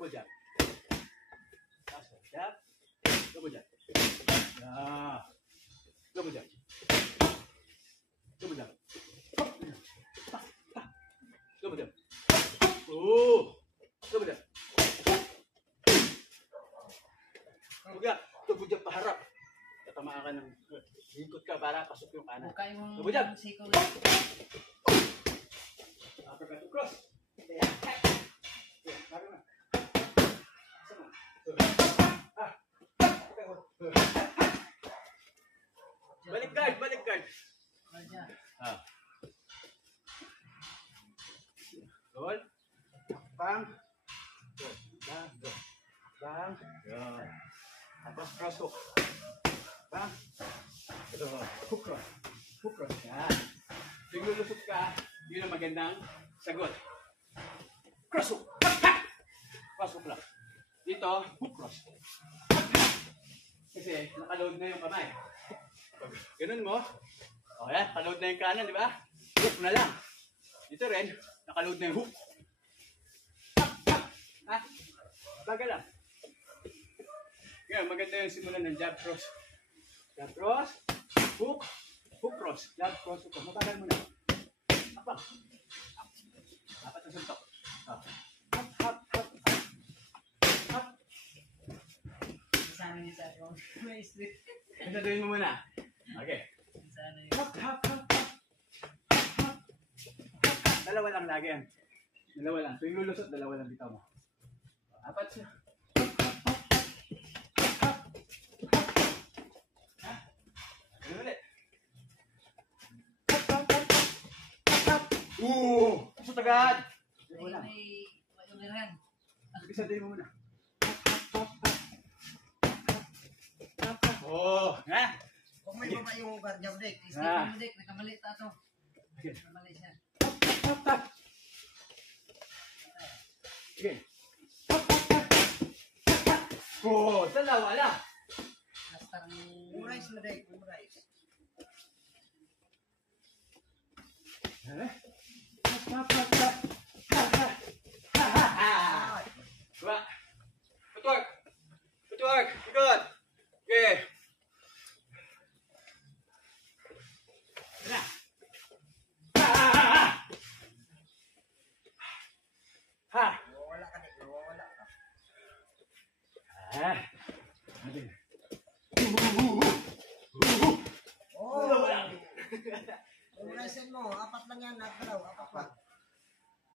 Double jab. Jab. Double jab. Yeah. Double jab. Double jab. Double jab. Oh. Double jab. Double jab. Double jab paharap. Tatamaan ka ng ikot ka para pasok yung kanan. Double jab. Uppercut to cross. Balik guard, balik guard. Roll. Bang. Bang. Bang. Tapos cross hook. Bang. Hook cross. Hook cross. Yan. Pag lulusot ka, yun ang magandang sagot. Cross hook. Cross hook lang. Dito, hook cross. Kasi nakaload na yung kamay. Ganun mo. Okay, nakaload na yung kanan, di ba? Hook na lang. Dito rin, nakaload na yung hook. Ha? Baga lang. Ngayon, maganda yung simulan ng jab cross. Jab cross, hook, hook cross. Jab cross, hook cross. Mabagal mo na. Apa. Dapat na suntok. Hop, hop, hop, hop. Hop. Sana niya sa ako. May street. Kasaduhin mo muna. Okay. Sana niya. Hop, hop, hop, hop. Hop. Dalawa lang lagi yan. Dalawa lang. Tuwing lulusot, dalawa lang bitaw mo. Apat siya. Ha? Ano ulit? Kusot agad! May uliran. Kasaduhin mo muna. Oh! Ha? Kung may baba yung jab deck, skip yung deck, nakamali tato. Nakamali siya. Okay. Oh, dalawa lang. Nastar urais mo deck, urais. Footwork. Footwork. Good. Okay. Ha. Wala ka deck, wala ka. Oh. Uraisin mo, apat lang yan, nagalaw, apat lang.